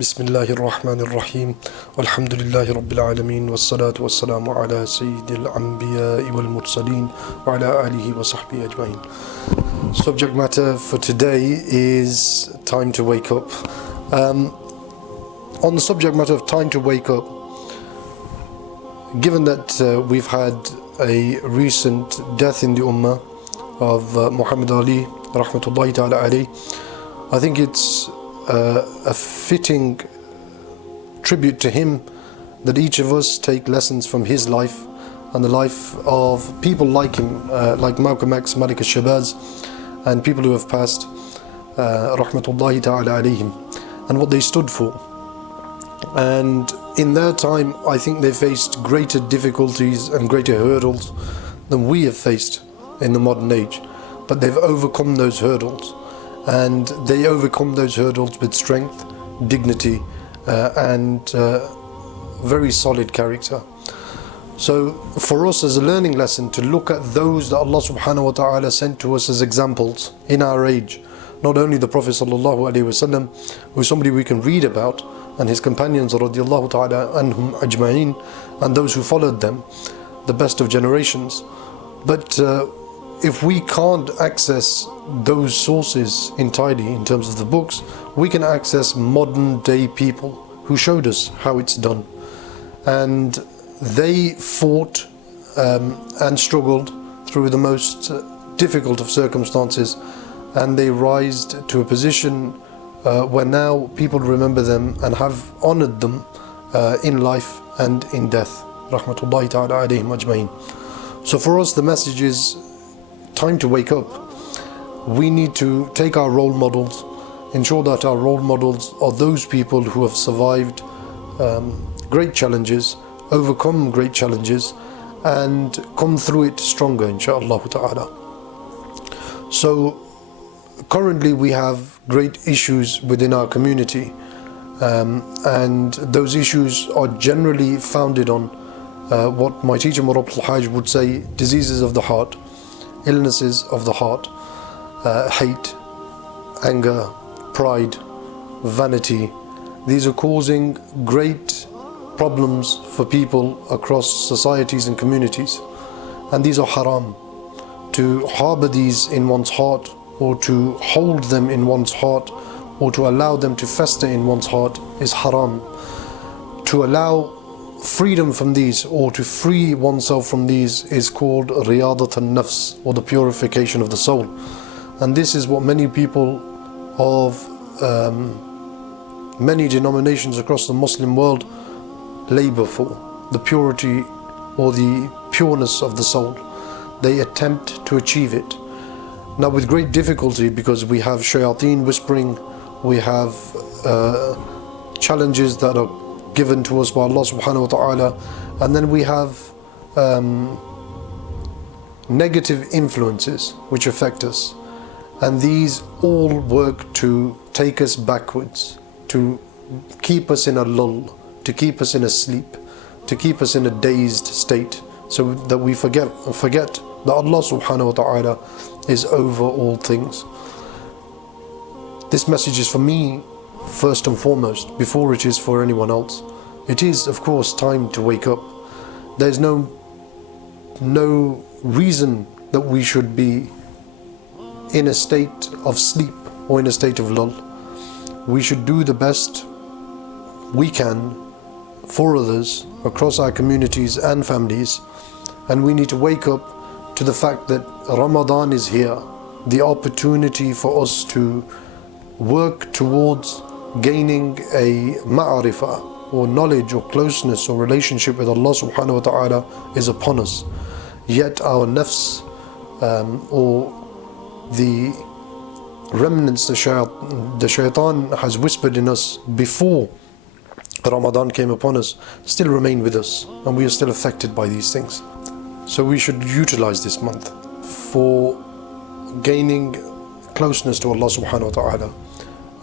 بسم الله الرحمن الرحيم والحمد لله رب العالمين والصلاة والسلام على سيد الأنبياء والمرسلين وعلى آله وصحبه أجمعين. Subject matter for today is time to wake up. On the subject matter of time to wake up, given that we've had a recent death in the Ummah of Muhammad Ali rahmatullahi ta'ala alayh, I think it's a fitting tribute to him that each of us take lessons from his life and the life of people like him, like Malcolm X, Malik al-Shabazz, and people who have passed, rahmatullahi ta'ala alayhim, and what they stood for. And in their time, I think they faced greater difficulties and greater hurdles than we have faced in the modern age, but they've overcome those hurdles. And they overcome those hurdles with strength, dignity, and very solid character. So for us as a learning lesson to look at those that Allah subhanahu wa ta'ala sent to us as examples in our age, not only the Prophet sallallahu alaihi wasallam, who's somebody we can read about, and his companions radiyallahu ta'ala anhum ajma'in, and those who followed them, the best of generations. But if we can't access those sources entirely in terms of the books, we can access modern day people who showed us how it's done. And they fought and struggled through the most difficult of circumstances, and they rised to a position where now people remember them and have honored them in life and in death. Rahmatullahi ta'ala alayhim ajma'in. So for us the message is time to wake up. We need to take our role models, ensure that our role models are those people who have survived great challenges, overcome great challenges, and come through it stronger, insha'Allah ta'ala. So currently we have great issues within our community, and those issues are generally founded on what my teacher Murabit al-Hajj would say, diseases of the heart, illnesses of the heart, hate, anger, pride, vanity. These are causing great problems for people across societies and communities, and these are haram. To harbour these in one's heart, or to hold them in one's heart, or to allow them to fester in one's heart is haram. To allow freedom from these, or to free oneself from these, is called riyadat al-nafs, or the purification of the soul. And this is what many people of many denominations across the Muslim world labor for, the purity or the pureness of the soul. They attempt to achieve it. Now with great difficulty, because we have shayateen whispering, we have challenges that are given to us by Allah subhanahu wa ta'ala, and then we have negative influences which affect us, and these all work to take us backwards, to keep us in a lull, to keep us in a sleep, to keep us in a dazed state, so that we forget that Allah subhanahu wa ta'ala is over all things. This message is for me first and foremost, before it is for anyone else. It is, of course, time to wake up. There's no reason that we should be in a state of sleep or in a state of lull. We should do the best we can for others across our communities and families, and we need to wake up to the fact that Ramadan is here, the opportunity for us to work towards gaining a ma'arifah, or knowledge, or closeness, or relationship with Allah subhanahu wa ta'ala is upon us. Yet our nafs, or the remnants the shaitan has whispered in us before Ramadan came upon us, still remain with us, and we are still affected by these things. So we should utilize this month for gaining closeness to Allah subhanahu wa ta'ala,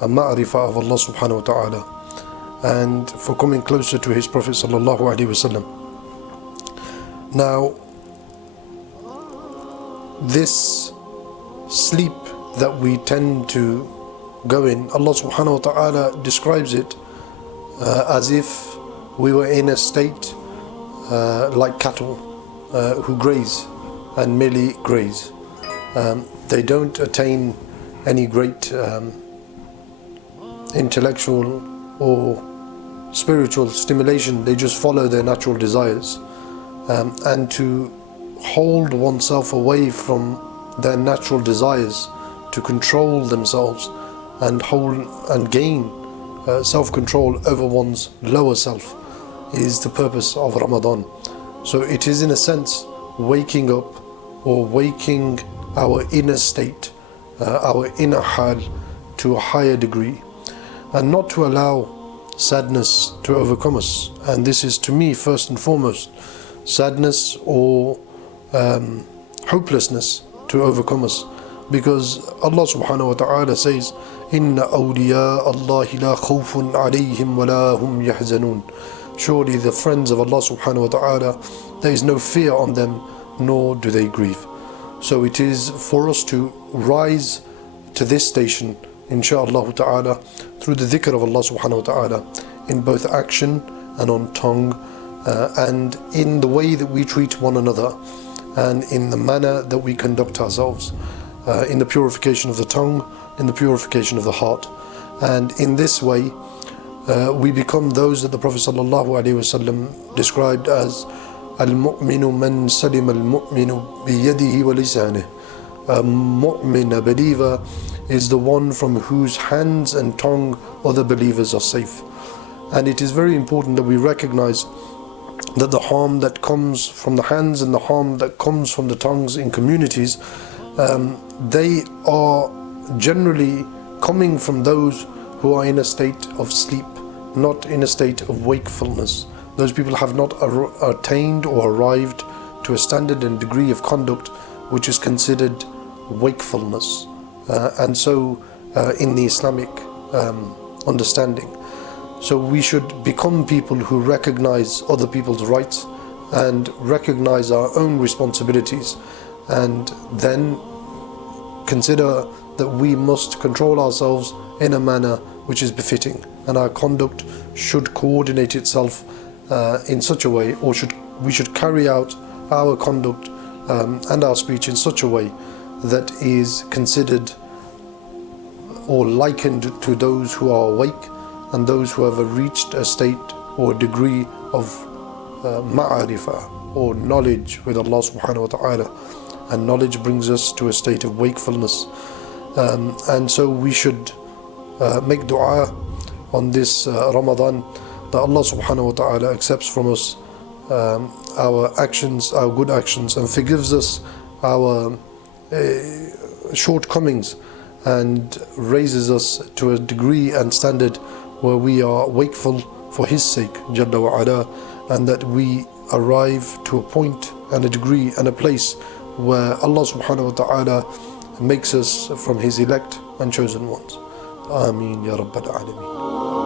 a ma'rifah of Allah subhanahu wa ta'ala, and for coming closer to his Prophet sallallahu alaihi wasallam. Now, this sleep that we tend to go in, Allah subhanahu wa ta'ala describes it as if we were in a state like cattle who graze and merely graze. They don't attain any great intellectual or spiritual stimulation. They just follow their natural desires. And to hold oneself away from their natural desires, to control themselves and gain self-control over one's lower self, is the purpose of Ramadan. So it is in a sense waking up, or waking our inner state, our inner hal, to a higher degree, and not to allow sadness to overcome us. And this is, to me, first and foremost, sadness or hopelessness to overcome us, because Allah subhanahu wa ta'ala says, Inna awliya Allahi la khawfun alayhim wa la hum yahzanun. Surely the friends of Allah subhanahu wa ta'ala, there is no fear on them, nor do they grieve. So it is for us to rise to this station, insha'Allah ta'ala, through the dhikr of Allah subhanahu wa ta'ala, in both action and on tongue, and in the way that we treat one another, and in the manner that we conduct ourselves, in the purification of the tongue, in the purification of the heart. And in this way we become those that the Prophet ﷺ described as al-mu'minu man salim al-mu'minu biyadihi wa lisanih. A mu'min, a believer, is the one from whose hands and tongue other believers are safe. And it is very important that we recognize that the harm that comes from the hands and the harm that comes from the tongues in communities, they are generally coming from those who are in a state of sleep, not in a state of wakefulness. Those people have not attained or arrived to a standard and degree of conduct which is considered wakefulness. And so in the Islamic understanding, so we should become people who recognize other people's rights and recognize our own responsibilities, and then consider that we must control ourselves in a manner which is befitting, and our conduct should coordinate itself in such a way, or we should carry out our conduct and our speech in such a way that is considered or likened to those who are awake and those who have reached a state or degree of ma'arifah, or knowledge with Allah subhanahu wa ta'ala. And knowledge brings us to a state of wakefulness. And so we should make dua on this Ramadan, that Allah subhanahu wa ta'ala accepts from us our actions, our good actions, and forgives us our shortcomings, and raises us to a degree and standard where we are wakeful for His sake, Jalla wa Ala, and that we arrive to a point and a degree and a place where Allah subhanahu wa ta'ala makes us from His elect and chosen ones. Ameen Ya Rabbal Alameen.